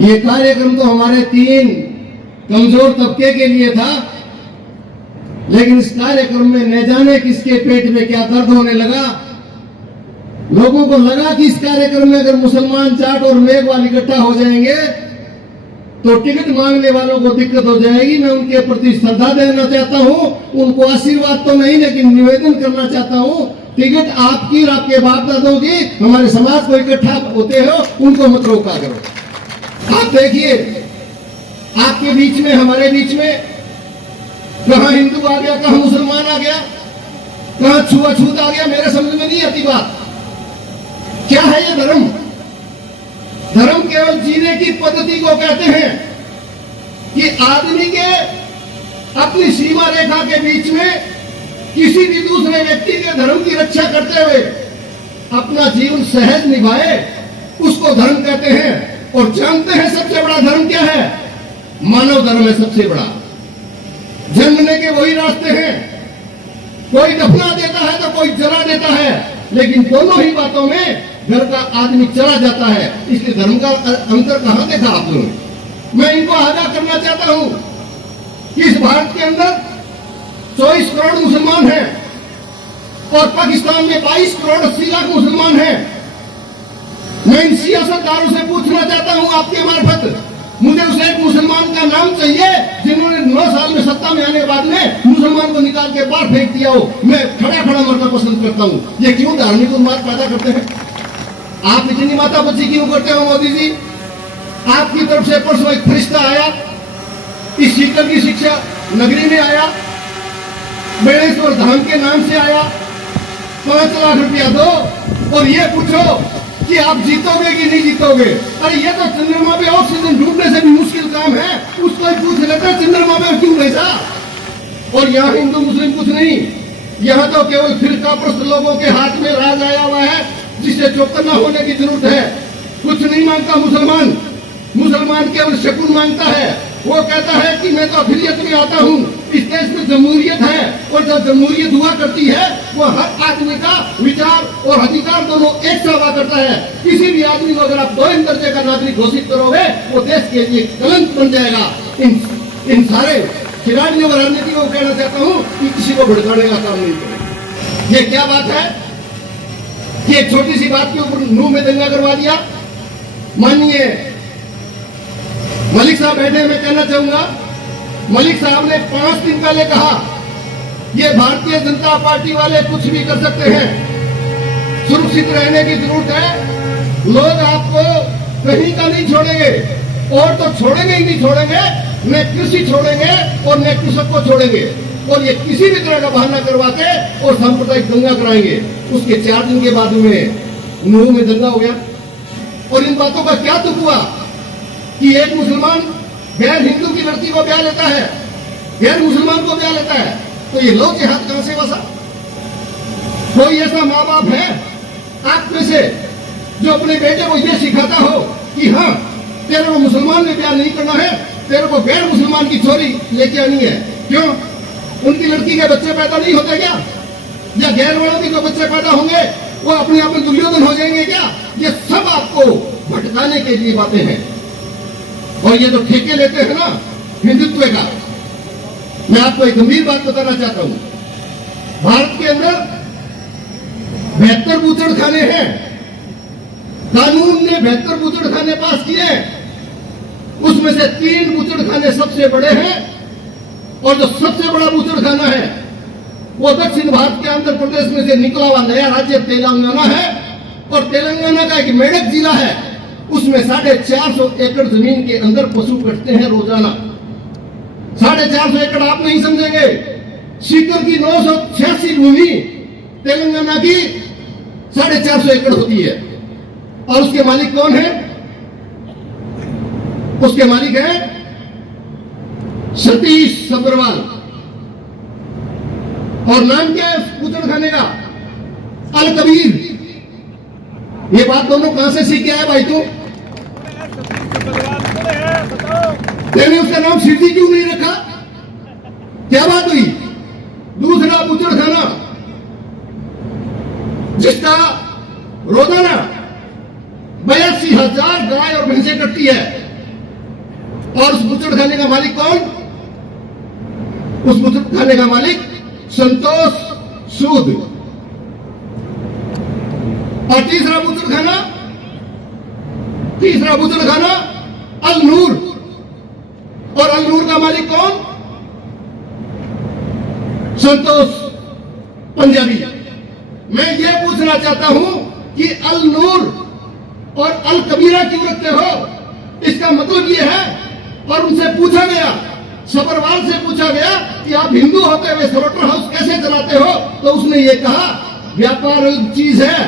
ये कार्यक्रम तो हमारे 3 कमजोर तबके के लिए था, लेकिन इस कार्यक्रम में न जाने किसके पेट में क्या दर्द होने लगा। लोगों को लगा कि इस कार्यक्रम में अगर मुसलमान, जाट और मेघवाल इकट्ठा हो जाएंगे तो टिकट मांगने वालों को दिक्कत हो जाएगी। मैं उनके प्रति श्रद्धा देना चाहता हूं, उनको आशीर्वाद तो नहीं लेकिन निवेदन करना चाहता हूं, टिकट आपकी और आपके बाप दादों की, हमारे समाज को इकट्ठा होते हो उनको मत रोका करो। आप देखिए आपके बीच में, हमारे बीच में कहां हिंदू आ गया, कहां मुसलमान आ गया, कहां छुआछूत आ गया, मेरे समझ में नहीं आती बात। क्या है ये धर्म? धर्म केवल जीने की पद्धति को कहते हैं कि आदमी के अपनी सीमा रेखा के बीच में किसी भी दूसरे व्यक्ति के धर्म की रक्षा करते हुए अपना जीवन सहज निभाए, उसको धर्म कहते हैं। और जानते हैं सबसे बड़ा धर्म क्या है? मानव धर्म है सबसे बड़ा। जन्मने के वही रास्ते हैं, कोई दफना देता है तो कोई जला देता है, लेकिन दोनों ही बातों में घर का आदमी चला जाता है। इसलिए धर्म का अंतर कहां देखा आप लोगों ने? मैं इनको आगाह करना चाहता हूं कि इस भारत के अंदर 24 करोड़ मुसलमान हैं और पाकिस्तान में 22 करोड़ 80 लाख मुसलमान हैं। मैं इन सियासतदारों से पूछना चाहता हूं आपके मार्फत, मुझे उस एक मुसलमान का नाम चाहिए जिन्होंने 9 साल में सत्ता में आने के बाद में मुसलमान को निकाल के बाहर फेंक दिया हो। मैं खड़ा खड़ा मरना पसंद करता हूं। ये क्यों धार्मिक उन्माद पैदा करते हैं? आप इतनी माता बच्ची क्यों करते हो मोदी जी? आपकी तरफ से परसों एक फरिश्ता आया, इस शीतल की शिक्षा नगरी में आया, बेड़ेश्वर धाम के नाम से आया, 5 लाख रुपया दो और ये पूछो कि आप जीतोगे कि नहीं जीतोगे। अरे ये तो चंद्रमा पे ऑक्सीजन ढूंढने से भी मुश्किल काम है, उसको ही पूछ लेते चंद्रमा पे क्यों भेजा। और यहाँ हिंदू मुस्लिम कुछ नहीं, यहाँ तो केवल फिरकाप्रस्त लोगों के हाथ में राज आया हुआ है, जिसे चौकन्ना होने की जरूरत है। कुछ नहीं मांगता मुसलमान, मुसलमान केवल शकुन मांगता है। वो कहता है कि मैं तो अफिलियत में आता हूँ, इस देश में जमहूरियत है, और जब जमहूरियत हुआ करती है वो हर आदमी का विचार और अधिकार दोनों एक सा हुआ करता है। किसी भी आदमी को अगर आप 2 दर्जे का नागरिक घोषित करोगे वो देश के लिए कलंक बन जाएगा। इन सारे खिलाड़ियों और राजनीतिकों को कहना चाहता हूँ कि किसी को भड़काने का काम नहीं करें। ये क्या बात है कि एक छोटी सी बात के ऊपर मुंह में दंगा करवा दिया। माननीय मलिक साहब बैठे, मैं कहना चाहूंगा, मलिक साहब ने 5 दिन पहले कहा ये भारतीय जनता पार्टी वाले कुछ भी कर सकते हैं, सुरक्षित रहने की जरूरत है, लोग आपको कहीं का नहीं छोड़ेंगे, और तो छोड़ेंगे ही नहीं छोड़ेंगे, न कृषि छोड़ेंगे और न कृषक को छोड़ेंगे, और ये किसी भी तरह का बहाना करवा के और सांप्रदायिक दंगा कराएंगे। उसके 4 दिन के बाद में मुंह में दंगा हो गया। और इन बातों का क्या तुक हुआ कि एक मुसलमान गैर हिंदू की लड़की को ब्याह लेता है, गैर मुसलमान को ब्याह लेता है, तो ये लोग के हाथ कहां से बसा? कोई ऐसा माँ बाप है आप में से जो अपने बेटे को ये सिखाता हो कि हाँ तेरे को मुसलमान में ब्याह नहीं करना है, तेरे को गैर मुसलमान की छोरी लेके आनी है? क्यों? उनकी लड़की के बच्चे पैदा नहीं होते क्या? या गैर वालों के जो बच्चे पैदा होंगे वो अपने आप में दुर्योधन हो जाएंगे क्या? ये सब आपको भटकाने के लिए बातें हैं। और ये तो ठेके लेते हैं ना हिंदुत्व का। मैं आपको एक गंभीर बात बताना चाहता हूं, भारत के अंदर 72 बूचड़खाने हैं। कानून ने 72 बूचड़खाने पास किए, उसमें से 3 बूचड़खाने सबसे बड़े हैं, और जो सबसे बड़ा बूचड़खाना है वो दक्षिण भारत के आंध्र प्रदेश में से निकला हुआ नया राज्य तेलंगाना है। और तेलंगाना का एक मेडक जिला है, उसमें 450 एकड़ जमीन के अंदर पशु कटते हैं रोजाना। 450 एकड़ आप नहीं समझेंगे, सीकर की 986 भूमि तेलंगाना की 450 एकड़ होती है। और उसके मालिक कौन है? उसके मालिक है सतीश सब्रवाल। और नाम क्या है बूचड़खाने का? अल कबीर। ये बात दोनों कहां से सीख के आए भाई? तू तेने उसका नाम सिद्धि क्यों नहीं रखा? क्या बात हुई? दूसरा बूचड़खाना जिसका रोजाना 82,000 गाय और भैंसें कटती है, और उस बूचड़खाने का मालिक कौन? उस बूचड़खाने का मालिक संतोष सूद। और तीसरा बूचड़खाना अल नूर। और अल नूर का मालिक कौन? संतोष पंजाबी। मैं ये पूछना चाहता हूं कि अल नूर और अल कबीरा क्यों रखते हो? इसका मतलब ये है, और उनसे पूछा गया, सबरवाल से पूछा गया कि आप हिंदू होते हुए स्लॉटर हाउस कैसे चलाते हो? तो उसने ये कहा, व्यापार अलग चीज है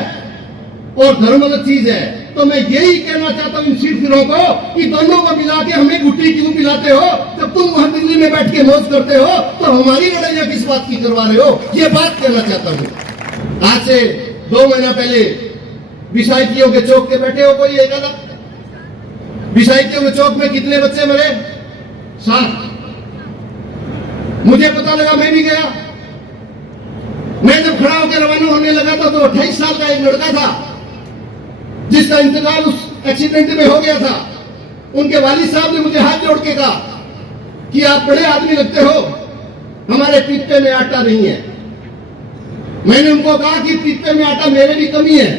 और धर्म अलग चीज है। तो मैं यही कहना चाहता हूं इन सिरफिरों को कि दोनों को मिला के हमें गुट्टी क्यों पिलाते हो? जब तुम वहां दिल्ली में बैठ के मौज करते हो तो हमारी लड़ाइयां किस बात की करवा रहे हो? ये बात कहना चाहता हूं। आज से 2 महीना पहले विसाइकियों के चौक के बैठे हो कोई एक अलग? विसाइकियों के चौक में कितने बच्चे मरे? 7। मुझे पता लगा, मैं भी गया। मैं जब खड़ा होकर रवाना होने लगा था तो 28 साल का एक लड़का था जिसका इंतकाल उस एक्सीडेंट में हो गया था। उनके वालिद साहब ने मुझे हाथ जोड़ के कहा कि आप बड़े आदमी लगते हो, हमारे पीपे में आटा नहीं है। मैंने उनको कहा कि पीपे में आटा मेरे भी कमी है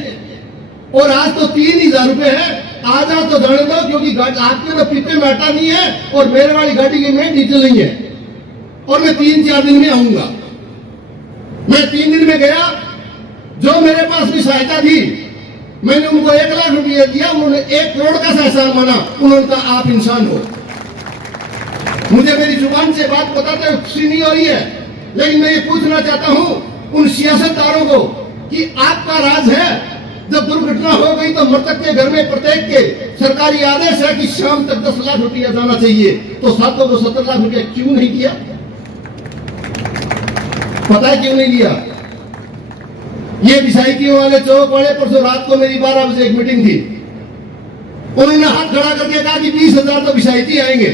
और आज तो 3000 रुपए है, आ जाओ तो जाने दो, क्योंकि आपके तो पीपे में आटा नहीं है और मेरे वाली गाड़ी में डीजल नहीं है और मैं 3-4 दिन में आऊंगा। मैं 3 दिन में गया। जो मेरे पास भी सहायता थी मैंने उनको 1 लाख रुपया दिया। उन्होंने 1 करोड़ का एहसान माना। उन्होंने कहा आप इंसान हो। मुझे मेरी जुबान से बात बताते हुए खुशी नहीं हो रही है, लेकिन मैं ये पूछना चाहता हूं उन सियासतदारों को कि आपका राज है, जब दुर्घटना हो गई तो मृतक के घर में प्रत्येक के सरकारी आदेश है कि शाम तक 10 लाख रुपया जाना चाहिए, तो सातों को 17 लाख रुपया क्यों नहीं दिया? पता है क्यों नहीं दिया? ये विसाइकियों वाले चौक वाले, परसों रात को मेरी 12 बजे एक मीटिंग थी। उन्होंने हाथ खड़ा करके कहा कि 20,000 तो विसाइकी आएंगे।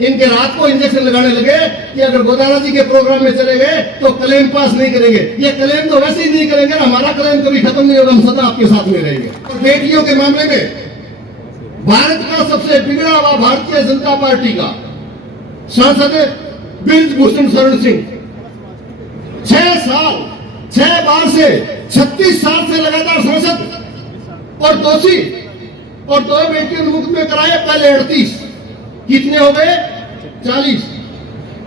इनके रात को इंजेक्शन लगाने लगे कि अगर गोदारा जी के प्रोग्राम में चले गए तो क्लेम पास नहीं करेंगे। ये क्लेम तो वैसे ही नहीं करेंगे, हमारा क्लेम कभी खत्म नहीं होगा, हम सदा आपके साथ में रहेंगे। और बेटियों के मामले में भारत का सबसे बिगड़ा हुआ भारतीय जनता पार्टी का सांसद ब्रिजभूषण शरण सिंह 6 बार से 36 साल से लगातार सांसद और दोषी, और 2 बेटियों ने मुकदमे कराए, पहले 38, कितने हो गए? 40।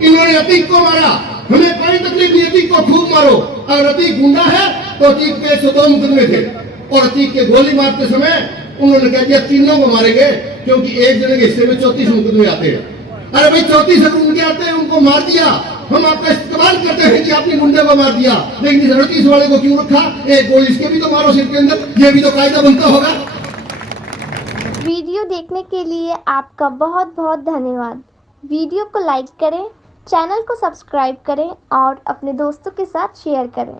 इन्होंने अतीक को मारा, हमें कोई तकलीफ नहीं, अतीक को खूब मारो। अगर अतीक गुंडा है तो अतीक पे 102 मुकदमे थे और अतीक के गोली मारते समय उन्होंने कह दिया तीनों को मारेंगे, क्योंकि एक जने के हिस्से में 34 मुकदमे आते हैं। अरे भाई 34 अगर उनके आते हैं, उनको मार दिया, हम आपका इस्तेमाल करते हैं कि आपने गुंडे को मार दिया, लेकिन इस 38 वाले को क्यों रखा? एक गोली इसके भी तो मारो सिर के अंदर, ये भी तो कायदा बनता होगा। वीडियो देखने के लिए आपका बहुत बहुत धन्यवाद। वीडियो को लाइक करें, चैनल को सब्सक्राइब करें और अपने दोस्तों के साथ शेयर करें।